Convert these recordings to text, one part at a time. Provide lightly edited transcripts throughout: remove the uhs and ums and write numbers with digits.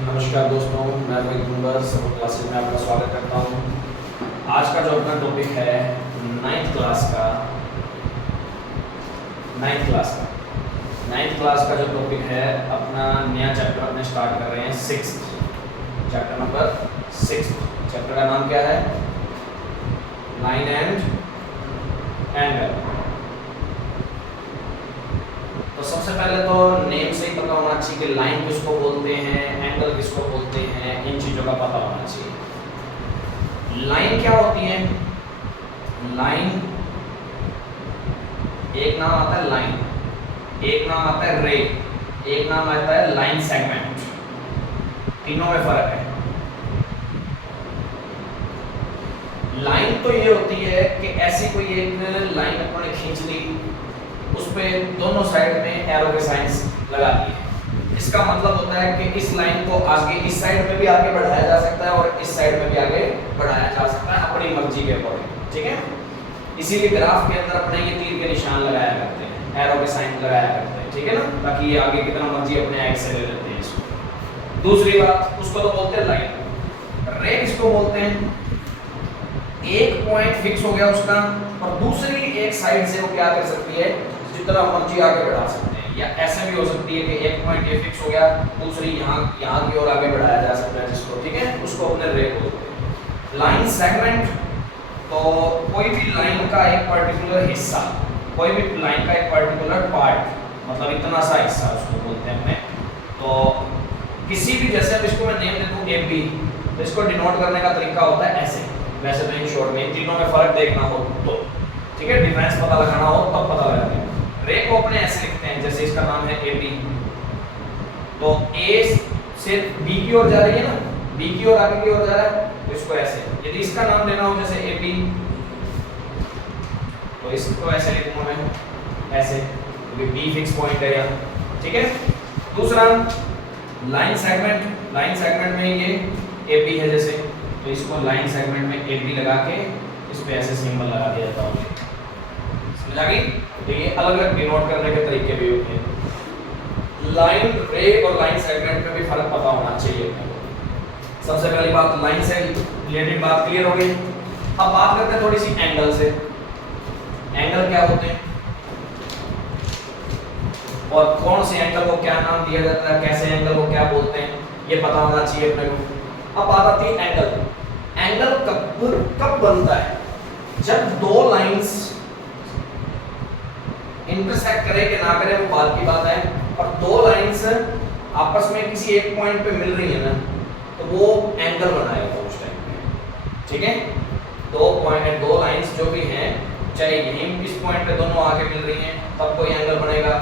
नमस्कार दोस्तों, मैं रोहित कुंबर सबक क्लासेस में आपका स्वागत करता हूँ। आज का जो अपना टॉपिक है नाइन्थ क्लास का जो टॉपिक है अपना नया चैप्टर अपने स्टार्ट कर रहे हैं चैप्टर नंबर 6। चैप्टर का नाम क्या है? Line and angle. तो सबसे पहले तो नेम से ही पता होना चाहिए कि लाइन किसको बोलते हैं, एंगल किसको बोलते हैं, इन चीजों का पता होना चाहिए। लाइन क्या होती है? लाइन एक नाम आता है लाइन, एक नाम आता है रे, एक नाम आता है लाइन सेगमेंट। तीनों में फर्क है। लाइन तो ये होती है कि ऐसी कोई एक लाइन अपने खींच ली, उस पे दोनों साइड में एरो के साइंस लगा दिए। इसका मतलब होता है कि इस लाइन को आगे इस साइड में भी आगे बढ़ाया जा सकता है और इस साइड में भी आगे बढ़ाया जा सकता है अपनी मर्जी के अकॉर्डिंग। ठीक है, इसीलिए ग्राफ के अंदर अपने ये तीर के निशान लगाया करते हैं, एरो के साइन लगाया करते हैं। ठीक है ना, ताकि ये आगे कितना मर्जी अपने एक्स से ले लेते हैं इसको। दूसरी बात, उसको तो बोलते हैं लाइन। रे किसको बोलते हैं? एक पॉइंट फिक्स हो गया उसका और दूसरी एक साइड से वो क्या कर सकती है, जितना मर्जी आगे बढ़ा सकते हैं। या ऐसे भी हो सकती है कि एक पॉइंट ये फिक्स हो गया, दूसरी यहाँ की ओर आगे बढ़ाया जा सकता है जिसको, ठीक है, उसको अपने रे बोलते हैं। लाइन सेगमेंट, तो कोई भी लाइन का एक पर्टिकुलर हिस्सा, कोई भी लाइन का एक पर्टिकुलर पार्ट, मतलब इतना सा हिस्सा उसको बोलते हैं अपने। तो किसी भी, जैसे अब इसको मैं नेम दे दूं ए बी, तो इसको डिनोट करने का तरीका होता है ऐसे। वैसे तो इन शॉर्ट में तीनों में फर्क देखना हो तो, ठीक है, डिफरेंस पता लगाना हो तब पता लगाते हैं। रे को अपने ऐसे लिखते हैं, जैसे इसका नाम है ए बी, तो ए से बी की ओर जा रही है ना, बी की ओर आगे की ओर जा रहा है, तो इसको ऐसे। यदि इसका नाम देना हो जैसे ए बी, तो इसको ऐसे लिखूंगा मैं ऐसे, क्योंकि बी फिक्स पॉइंट है यहाँ। ठीक है, दूसरा लाइन सेगमेंट। लाइन सेगमेंट में ये ए बी है जैसे, तो इसको लाइन सेगमेंट में ए बी लगा के इस पे ऐसे सिंबल लगा दिया जाता है। समझ आ गई? तो ये अलग अलग डिनोट करने के तरीके भी होते हैं। लाइन, रे और लाइन सेगमेंट में भी फर्क पता होना चाहिए। सबसे पहली बात, लाइन से रिलेटेड बात क्लियर हो गई। अब बात करते हैं थोड़ी सी एंगल से। एंगल क्या होते हैं और कौन से एंगल को क्या नाम दिया जाता है, कैसे एंगल को क्या बोलते हैं, ये पता होना चाहिए अपने को। अब बात आती है एंगल। एंगल कब बनता है? जब दो लाइंस इंटरसेक्ट करे कि ना करे वो बात की बात है, और दो लाइंस आपस में किसी एक पॉइंट पे मिल रही है ना, तो वो एंगल बनाएगा उस टाइम पे। ठीक है, दो लाइंस जो भी हैं, चाहे यहीं इस पॉइंट पे दोनों आके मिल रही हैं तब कोई एंगल बनेगा,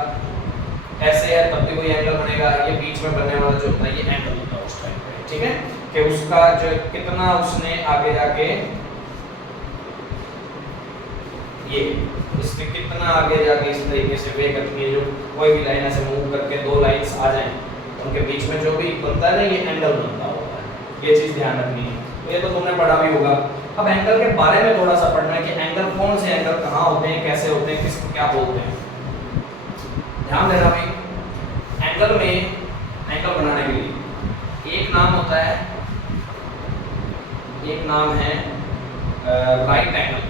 ऐसे है तब भी कोई एंगल बनेगा। ये बीच में बनने वाला जो होता है ये एंगल होता है उस टाइम पे। ठीक है, कि उसका जो कितना उसने आगे जाके ये इसने कितना आगे जाके इस तरीके से वे करती है, जो कोई भी लाइन ऐसे मूव करके दो लाइंस आ जाएं, उनके बीच में जो भी बनता है ना, ये एंगल बनता होता है। ये चीज ध्यान रखनी है। तो ये तो तुमने पढ़ा भी होगा। अब एंगल के बारे में थोड़ा सा पढ़ना है कि एंगल, कौन से एंगल कहाँ होते हैं, कैसे होते हैं, किसको क्या बोलते हैं। ध्यान देना भाई, एंगल में एंगल बनाने के लिए एक नाम होता है, एक नाम है राइट एंगल,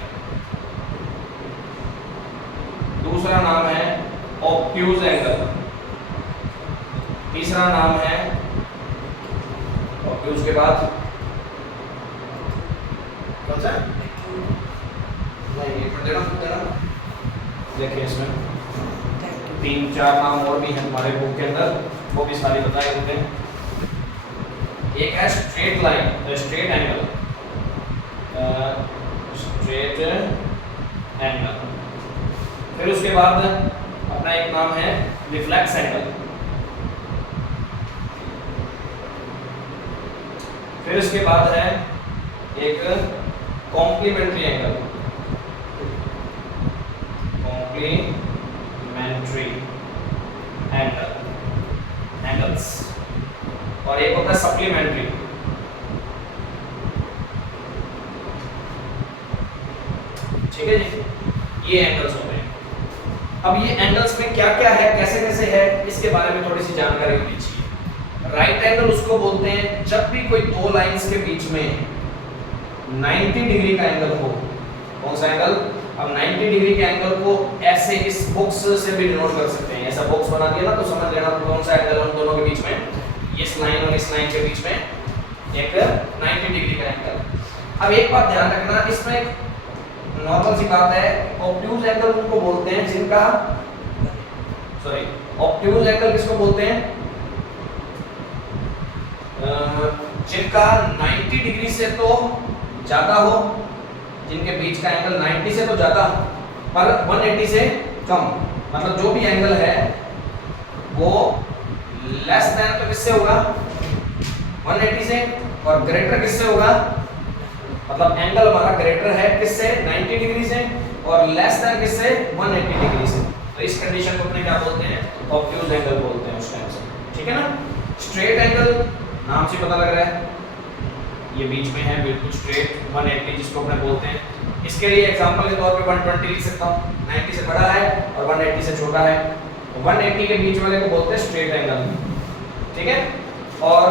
दूसरा नाम है ऑब्ट्यूज एंगल, तीसरा नाम है ऑब्ट्यूज के बाद कौन सा? नहीं, ये पढ़ देना। देखिए इसमें 3-4 नाम और भी हैं हमारे बुक के अंदर, वो भी सारे बताए होते हैं। एक है straight line, straight angle, straight angle. फिर उसके बाद अपना एक नाम है रिफ्लेक्स एंगल। फिर उसके बाद है एक कॉम्प्लीमेंट्री एंगल, कॉम्प्लीमेंट्री एंगल्स, और एक होता है सप्लीमेंट्री। ठीक है जी, ये एंगल्स होते हैं। अब ये एंगल्स में क्या क्या है, कैसे कैसे है, इसके बारे में थोड़ी सी जानकारी होनी चाहिए। राइट एंगल उसको बोलते हैं जब भी कोई दो लाइंस के बीच में 90 डिग्री का एंगल हो। कौन सा एंगल? अब 90 डिग्री के एंगल को ऐसे इस बॉक्स से भी डिनोट कर सकते हैं। ऐसा बॉक्स बना दिया ना तो समझ लेना कौन सा एंगल उन दोनों के बीच में, इस लाइन और इस लाइन के बीच में एक 90 डिग्री का एंगल। अब एक बात ध्यान रखना, इसमें एक नॉर्मल सी बात है, ऑब्ट्यूज एंगल उनको बोलते हैं जिनका, सॉरी ऑब्ट्यूज एंगल किसको बोलते हैं? जिनका 90 डिग्री से तो ज्यादा हो, जिनके बीच का एंगल 90 से तो ज्यादा पर 180 से कम, मतलब जो भी एंगल है वो लेस देन तो किससे होगा? 180 से, और ग्रेटर किससे होगा? मतलब एंगल हमारा ग्रेटर है किससे? 90 डिग्री से, और लेस देन किससे? 180 डिग्री से। तो इस कंडीशन को अपने क्या बोलते हैं? ऑब्ट्यूज एंगल बोलते हैं उस टाइम से, ठीक है ना। स्ट्रेट एंगल नाम से पता लग रहा है ये बीच में है बिल्कुल स्ट्रेट, 180 जिसको अपने बोलते हैं। इसके लिए एग्जांपल के तौर पे 120 लिख सकता हूँ, 90 से बड़ा है और 180 से छोटा है, तो 180 के बीच वाले को बोलते हैं स्ट्रेट एंगल, ठीक है। और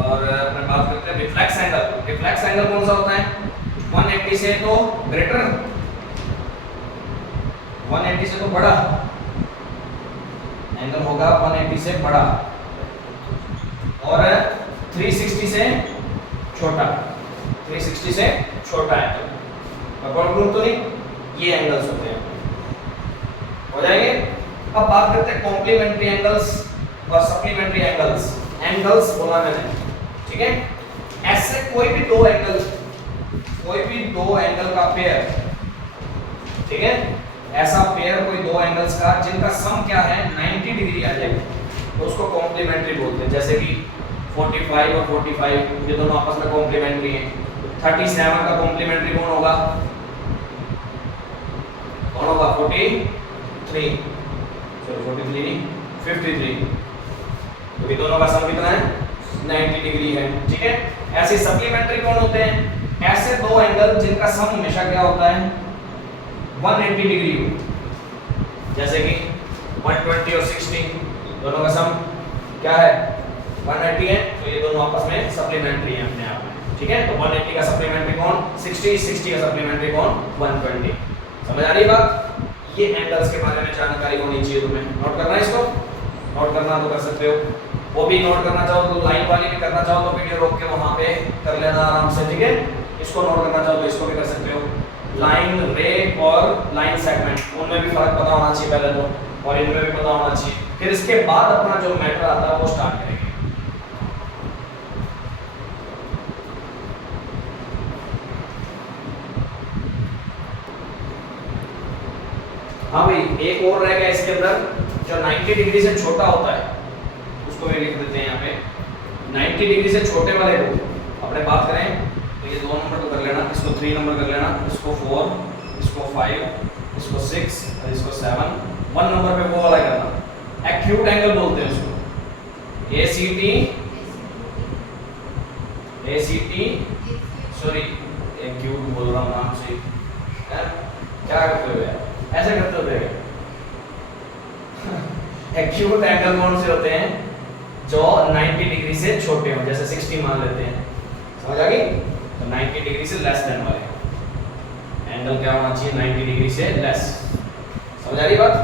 अपने बात करते हैं रिफ्लेक्स एंगल। रिफ्लेक्स एंगल कौन सा होता है? 180 से तो ग्रेटर, 180 से तो बड़ा एंगल होगा, 180 से बड़ा, और 360 से छोटा, 360 से छोटा एंगल। कौन ग्रुप तो नहीं, ये एंगल्स होते हैं, हो जाएंगे। अब बात करते हैं कॉम्प्लीमेंट्री एंगल्स और सप्लीमेंट्री एंगल्स। एंगल्स बोला मैंने, ठीक है। ऐसे कोई भी दो एंगल का पेयर, ठीक है, ऐसा पेयर कोई दो एंगल्स का जिनका सम क्या है 90 डिग्री आ जाएगा, तो उसको कॉम्प्लीमेंट्री बोलते हैं। जैसे कि 45 और 45 ये दोनों आपस में कॉम्प्लीमेंट्री हैं। 37 का कॉम्प्लीमेंट्री कौन होगा? 43, चलो 43 नहीं 53, तो ये दोनों का सम कितना है? 90 डिग्री है, ठीक है। ऐसे सप्लीमेंट्री कौन होते हैं? ऐसे दो एंगल जिनका सम हमेशा क्या होता है? 180 डिग्री हो। जैसे कि 120 और 60 दोनों का सम क्या है? 180 है, तो ये दोनों आपस में सप्लीमेंट्री हैं अपने आप में, ठीक है। तो 180 का सप्लीमेंट्री कौन? 60 का सप्लीमेंट्री कौन? 120। समझ आ रही बात? ये एंगल्स के बारे में जानकारी होनी चाहिए तुम्हें। नोट करना है इसको, नोट करना तो कर सकते हो, वो भी नोट करना चाहो तो लाइन वाली भी करना चाहो तो वीडियो रोक के वहां पे कर लेना आराम से, ठीक है। इसको नोट करना चाहो तो इसको भी कर सकते हो। लाइन रे और लाइन सेगमेंट, उनमें भी फर्क पता होना चाहिए पहले तो, और इनमें भी पता होना चाहिए। फिर इसके बाद अपना जो मैटर आता है वो स्टार्ट करेंगे। हाँ भाई, एक और रह गया इसके अंदर जो 90 डिग्री से छोटा होता है, उसको भी लिख देते हैं यहाँ पे। 90 डिग्री से छोटे वाले को अपने बात करें तो ये 2 नंबर को कर लेना, इसको 3 नंबर कर लेना, इसको 4, इसको 5, इसको 6 और इसको 7, 1 नंबर पे वो वाला करना। एक्यूट एंगल बोलते हैं उसको, ACT, सॉरी एक्यूट बोल रहा हूँ नाम से, क्या करते हुए ऐसे करते होते हैं। एक्यूट एंगल कौन से होते हैं? जो 90 डिग्री से छोटे हो, जैसे 60 मान लेते हैं, समझ आ गई? तो 90 डिग्री से लेस देन वाले एंगल क्या होना चाहिए? 90 डिग्री से लेस। समझ आ रही बात?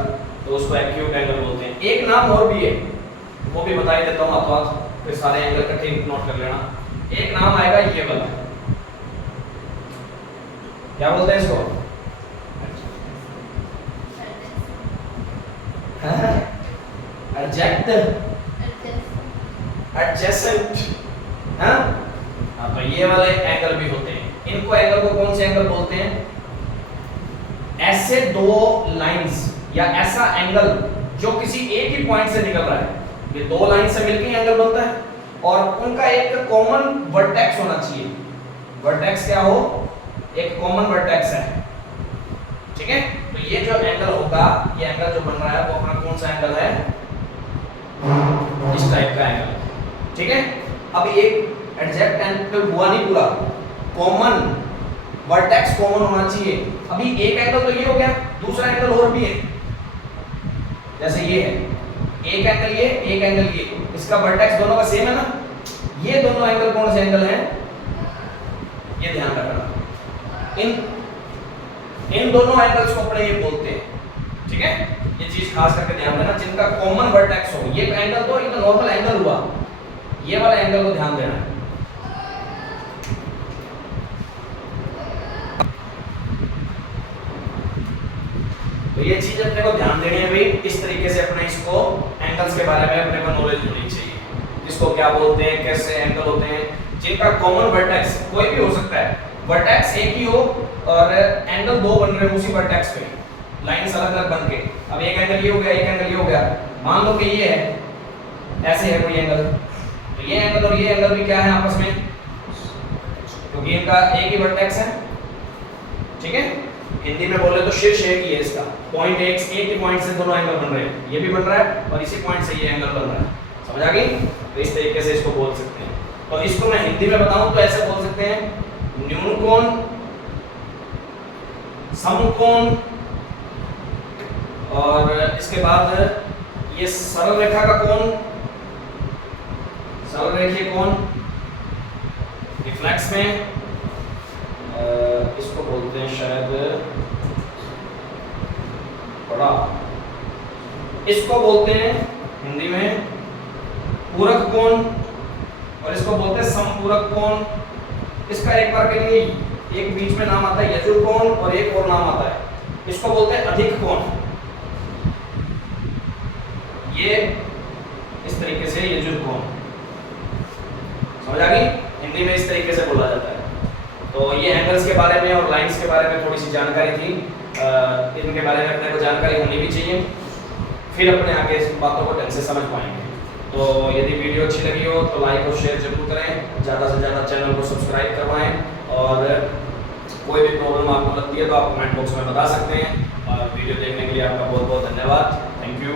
तो उसको एक्यूट एंगल बोलते हैं। एक नाम और भी है, वो भी बता ही देता हूँ आपको, फिर सारे एंगल इकट्ठे नोट कर लेना। एक नाम आएगा ये वाला, क्या बोलते हैं इसको? एडजेसेंट, हाँ, तो ये वाले एंगल भी होते हैं। इनको एंगल को कौन से एंगल बोलते हैं? ऐसे दो लाइंस या ऐसा एंगल जो किसी एक ही पॉइंट से निकल रहा है, ये दो लाइन से मिलकर एंगल बनता है, और उनका एक कॉमन वर्टेक्स होना चाहिए। वर्टेक्स क्या हो? एक कॉमन वर्टेक्स है, ठीक है। तो ये जो एंगल होगा, ये एंगल जो बन रहा है वो अपना कौन सा एंगल है? इस टाइप का एंगल, ठीक है। अब एक एग्जैक्ट एंगल हुआ नहीं पूरा, कॉमन वर्टेक्स कॉमन होना चाहिए। अभी एक एंगल तो ये हो गया, दूसरा एंगल और भी है, जैसे ये है, एक एंगल ये, एक एंगल ये, इसका वर्टेक्स दोनों का सेम है ना, ये दोनों एंगल कौन से एंगल हैं, ये ध्यान रखना। इन दोनों एंगल्स को अपने ये बोलते हैं, ठीक है, ये चीज खास करके ध्यान देना, जिनका कॉमन वर्टेक्स हो। ये एंगल तो ये नॉर्मल एंगल हुआ, ये वाला एंगल को ध्यान देना है। तो ये चीज अपने को ध्यान देनी है भाई, इस तरीके से अपने इसको एंगल्स के बारे में अपने को नॉलेज होनी चाहिए, इसको क्या बोलते हैं, कैसे एंगल होते हैं, जिनका कॉमन वर्टेक्स कोई भी हो सकता है, वर्टेक्स एक ही हो और एंगल दो बन रहे हो उसी वर्टेक्स पे, लाइंस अलग अलग बन के। अब एक एंगल ये हो गया, एक एंगल ये हो गया, मान लो कि ये है, ऐसे है कोई एंगल, तो ये एंगल और ये एंगल भी क्या है आपस में, क्योंकि इनका एक ही वर्टेक्स है, ठीक है। हिंदी में बोले तो शीर्ष एक ही है इसका, पॉइंट एक ही पॉइंट से दोनों एंगल बन रहे हैं, ये भी बन रहा है और इसी पॉइंट से ये एंगल बन रहा है, समझ आ गई। तो इस तरीके से इसको बोल सकते हैं। तो इसको मैं हिंदी में बताऊं तो ऐसे बोल सकते हैं, न्यूनकोण, समकोण, और इसके बाद ये सरल रेखा का कोण, सरल रेखीय कोण, रिफ्लेक्स में इसको बोलते हैं शायद बड़ा, इसको बोलते हैं हिंदी में पूरक कोण, और इसको बोलते हैं समपूरक कोण। इसका एक बार के लिए एक बीच में नाम आता है यजुर कोण और एक और नाम आता है, इसको बोलते हैं अधिक कोण। ये इस तरीके से यजुर कोण, समझ आ गई, हिंदी में इस तरीके से बोला जाता है। तो ये एंगल्स के बारे में और लाइंस के बारे में थोड़ी सी जानकारी थी, इनके बारे में अपने को जानकारी होनी भी चाहिए, फिर अपने आगे इस बातों को ढंग से समझ पाएंगे। तो यदि वीडियो अच्छी लगी हो तो लाइक और शेयर जरूर करें, ज़्यादा से ज़्यादा चैनल को सब्सक्राइब करवाएं, और कोई भी प्रॉब्लम आपको लगती है तो आप कमेंट बॉक्स में बता सकते हैं। और वीडियो देखने के लिए आपका बहुत बहुत धन्यवाद, थैंक यू।